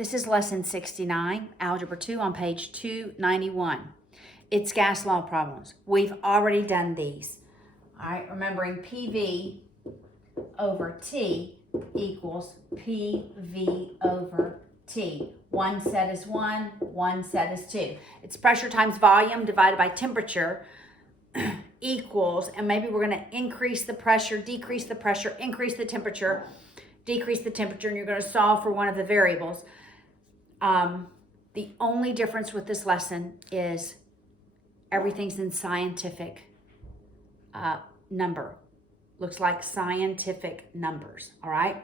This is lesson 69, Algebra 2 on page 291. It's gas law problems. We've already done these. All right, remembering PV over T equals PV over T. One set is 1, one set is 2. It's pressure times volume divided by temperature equals, and maybe we're going to increase the pressure, decrease the pressure, increase the temperature, decrease the temperature, and you're going to solve for one of the variables. The only difference with this lesson is everything's in scientific number. Looks like scientific numbers, all right?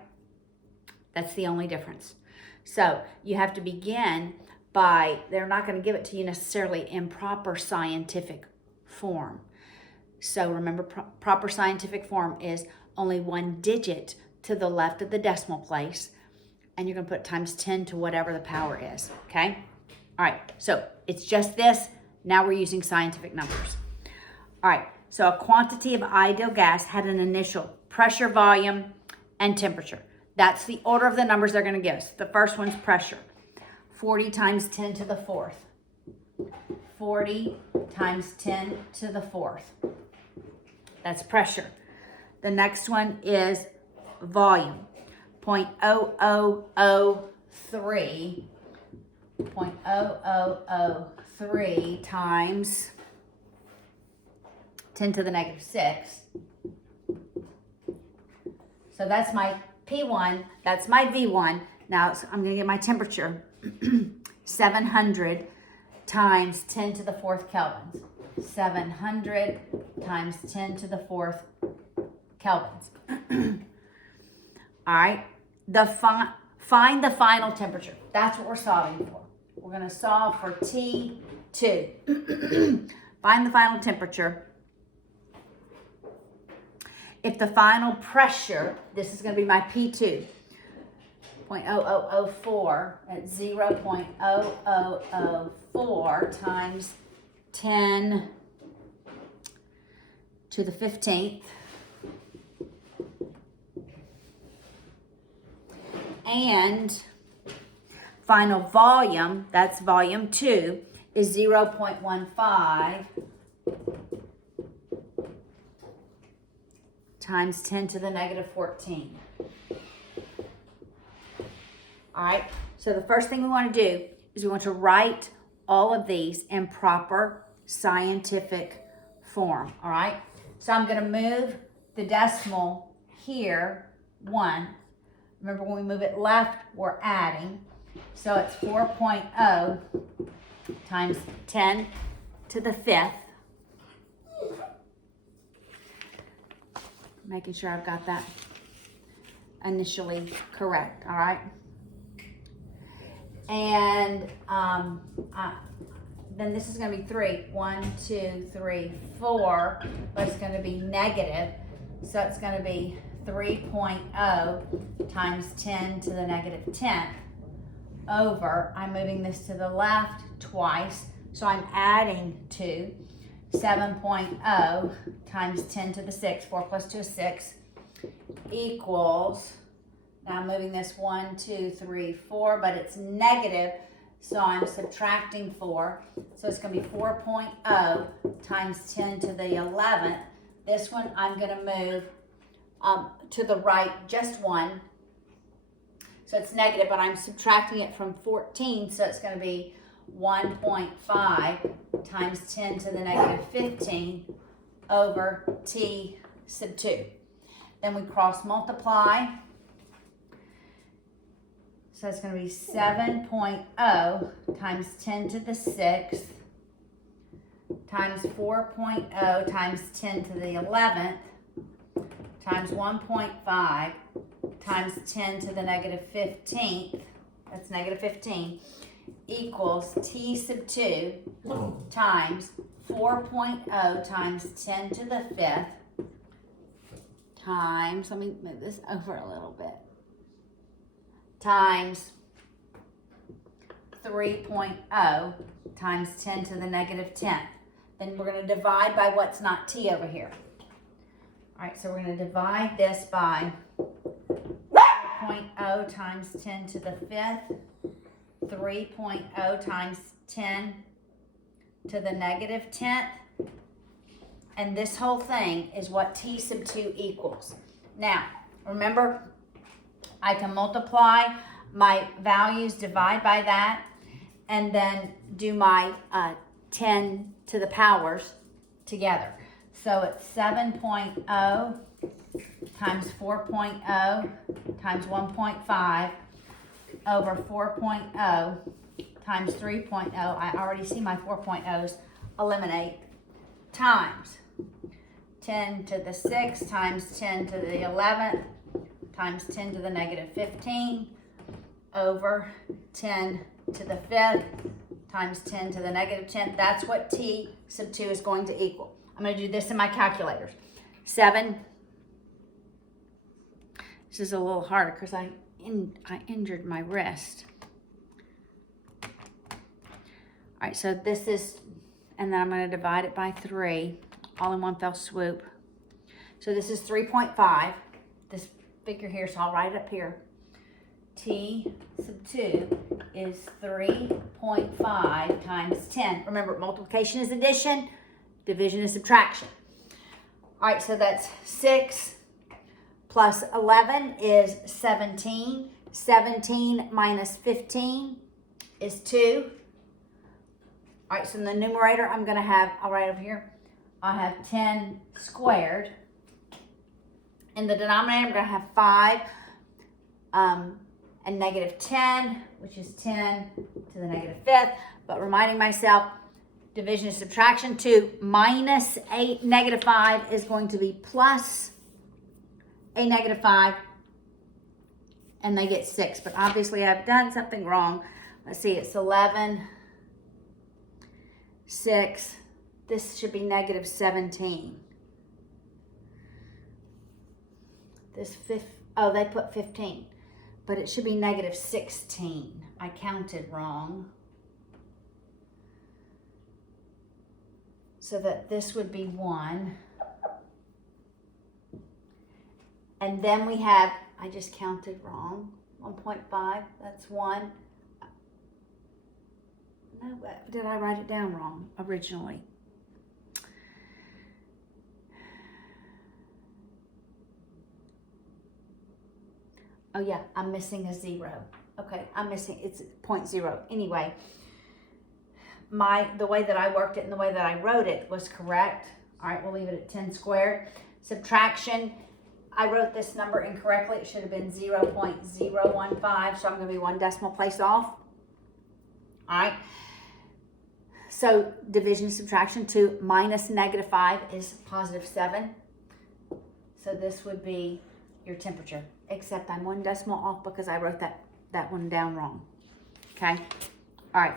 That's the only difference. So you have to begin by, they're not going to give it to you necessarily in proper scientific form. So remember, proper scientific form is only one digit to the left of the decimal place, and you're going to put times 10 to whatever the power is, okay? All right, so it's just this. Now we're using scientific numbers. All right, so a quantity of ideal gas had an initial pressure, volume, and temperature. That's the order of the numbers they're going to give us. The first one's pressure. 40 times 10 to the fourth. 40 times 10 to the fourth. That's pressure. The next one is volume. 0.0003. 0.0003 times 10 to the negative 6. So that's my P1, that's my V1. Now I'm going to get my temperature. 700 times 10 to the fourth kelvins. 700 times 10 to the fourth kelvins. All right, find the final temperature. That's what we're solving for. We're going to solve for T2. Find the final temperature. If the final pressure, this is going to be my P2, 0.0004 at 0.0004 times 10 to the 15th. And final volume, that's volume 2, is 0.15 times 10 to the negative 14. All right, so the first thing we want to do is we want to write all of these in proper scientific form, all right? So I'm going to move the decimal here, 1. Remember, when we move it left, we're adding. So it's 4.0 times 10 to the 5th. Making sure I've got that initially correct, all right? And then this is going to be 3. 1, 2, 3, 4. But it's going to be negative. So it's going to be 3.0 times 10 to the negative 10th over, I'm moving this to the left twice, so I'm adding 2, 7.0 times 10 to the 6, 4 plus 2 is 6, equals, now I'm moving this 1, 2, 3, 4, but it's negative, so I'm subtracting 4, so it's going to be 4.0 times 10 to the 11th. This one I'm going to move to the right just 1. So it's negative, but I'm subtracting it from 14, so it's going to be 1.5 times 10 to the negative 15 over T sub 2. Then we cross multiply. So it's going to be 7.0 times 10 to the 6th times 4.0 times 10 to the 11th times 1.5 times 10 to the negative 15th, that's negative 15, equals T sub 2 times 4.0 times 10 to the 5th times, let me move this over a little bit, times 3.0 times 10 to the negative 10th. Then we're going to divide by what's not T over here. All right, so we're going to divide this by 0.0 times 10 to the 5th 3.0 times 10 to the negative 10th. And this whole thing is what t sub 2 equals. Now, remember, I can multiply my values, divide by that, and then do my 10 to the powers together. So it's 7.0 times 4.0 times 1.5 over 4.0 times 3.0. I already see my 4.0s eliminate, times 10 to the 6th times 10 to the 11th times 10 to the negative 15 over 10 to the 5th times 10 to the negative 10th. That's what t sub 2 is going to equal. I'm going to do this in my calculators. 7. This is a little harder because I injured my wrist. All right, so this is, and then I'm going to divide it by 3, all in one fell swoop. So this is 3.5. This figure here, so I'll write it up here. T sub 2 is 3.5 times 10. Remember, multiplication is addition, division is subtraction. All right, so that's 6 plus 11 is 17. 17 minus 15 is 2. All right, so in the numerator, I'm going to have, I'll write over here, I have 10 squared. In the denominator, I'm going to have 5 and negative 10, which is 10 to the negative 5th. But reminding myself, division is subtraction. 2 minus a negative 5 is going to be plus a negative 5. And they get 6. But obviously, I've done something wrong. Let's see, it's 11, 6. This should be negative 17. Oh, they put 15. But it should be negative 16. I counted wrong. So that this would be 1. And then we have, I just counted wrong. 1.5, that's 1. No, did I write it down wrong originally? Oh yeah, I'm missing a 0. Okay, I'm missing, it's 0.0. Anyway, the way that I worked it and the way that I wrote it was correct. All right, we'll leave it at 10 squared. Subtraction, I wrote this number incorrectly. It should have been 0.015, so I'm going to be 1 decimal place off. All right. So division, subtraction, 2 minus negative 5 is positive 7. So this would be your temperature, except I'm 1 decimal off because I wrote that one down wrong. Okay. All right.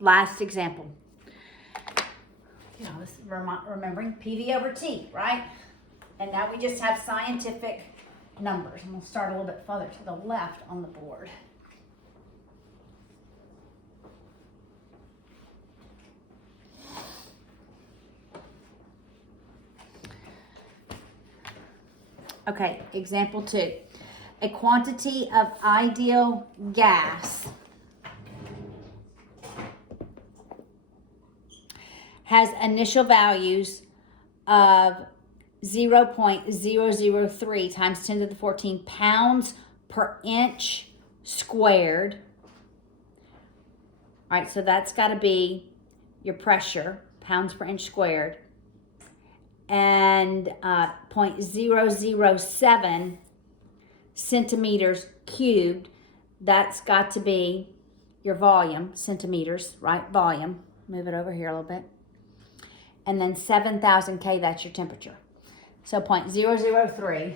Last example. You know, this is remembering PV over T, right? And now we just have scientific numbers. And we'll start a little bit further to the left on the board. Okay, example 2. A quantity of ideal gas has initial values of 0.003 times 10 to the 14 pounds per inch squared. All right, so that's got to be your pressure, pounds per inch squared. And 0.007 centimeters cubed, that's got to be your volume, centimeters, right? Volume. Move it over here a little bit. And then 7,000 K, that's your temperature. So 0.003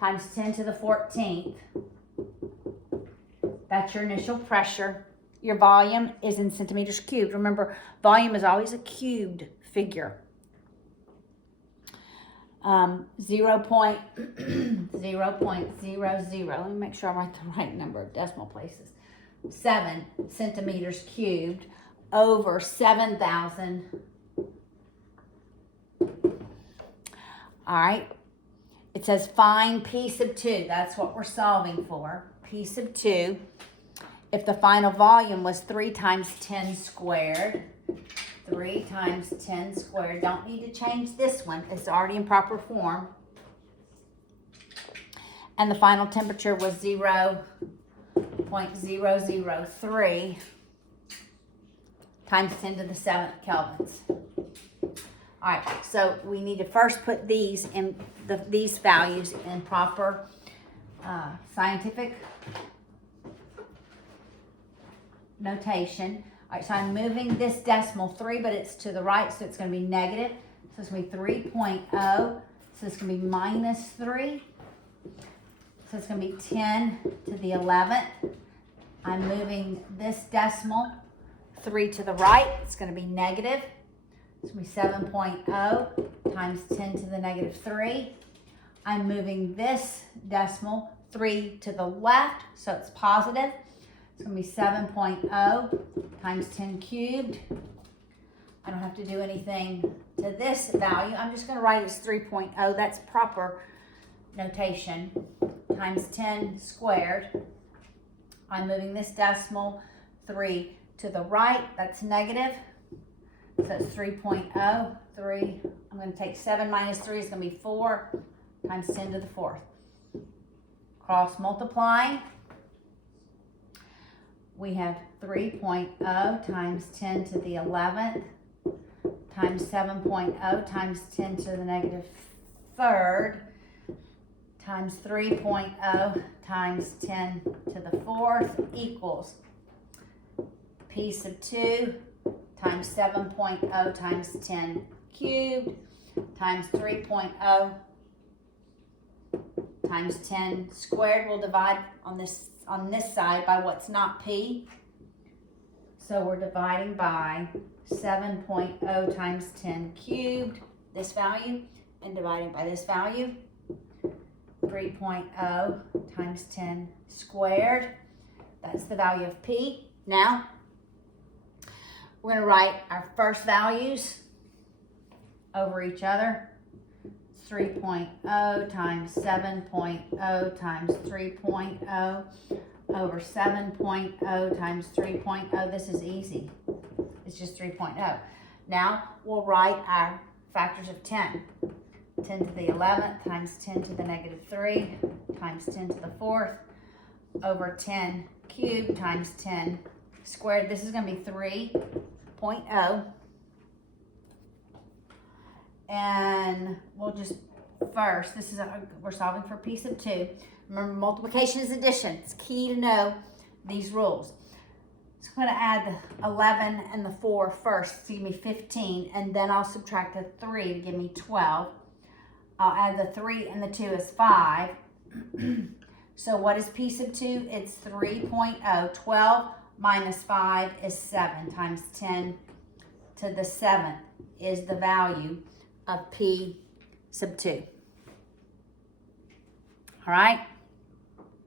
times 10 to the 14th, that's your initial pressure. Your volume is in centimeters cubed. Remember, volume is always a cubed figure. 0.00. Let me make sure I write the right number of decimal places. 7 centimeters cubed over 7,000. All right. it says find P sub 2. That's what we're solving for. P sub 2. If the final volume was 3 times 10 squared, 3 times 10 squared, don't need to change this one. It's already in proper form. And the final temperature was 0.003 times 10 to the 7th kelvins. All right, so we need to first put these in these values in proper scientific notation. All right, so I'm moving this decimal 3, but it's to the right, so it's going to be negative. So it's going to be 3.0. So it's going to be minus 3. So it's going to be 10 to the 11th. I'm moving this decimal 3 to the right. It's going to be negative. It's going to be 7.0 times 10 to the negative 3. I'm moving this decimal 3 to the left, so it's positive. It's going to be 7.0 times 10 cubed. I don't have to do anything to this value. I'm just going to write it as 3.0. That's proper notation. Times 10 squared. I'm moving this decimal 3 to the right. That's negative. So it's 3.0. 3. I'm going to take 7 minus 3 is going to be 4 times 10 to the 4th. Cross multiplying. We have 3.0 times 10 to the 11th times 7.0 times 10 to the negative 3rd times 3.0 times 10 to the 4th equals P sub 2 times 7.0 times 10 cubed times 3.0 times 10 squared. We'll divide on this side by what's not P. So we're dividing by 7.0 times 10 cubed, this value, and dividing by this value. 3.0 times 10 squared. That's the value of P. Now, we're going to write our first values over each other. 3.0 times 7.0 times 3.0 over 7.0 times 3.0. This is easy. It's just 3.0. Now, we'll write our factors of 10. 10 to the 11th times 10 to the negative 3 times 10 to the 4th over 10 cubed times 10 squared. This is going to be 3.0. And we'll just first, we're solving for P sub 2. Remember, multiplication is addition. It's key to know these rules. So I'm going to add the 11 and the 4 first to give me 15, and then I'll subtract the 3 to give me 12. I'll add the 3 and the 2 is 5. So what is P sub 2? It's 3.0. 12 minus 5 is 7 times 10 to the 7th is the value of P sub 2. All right?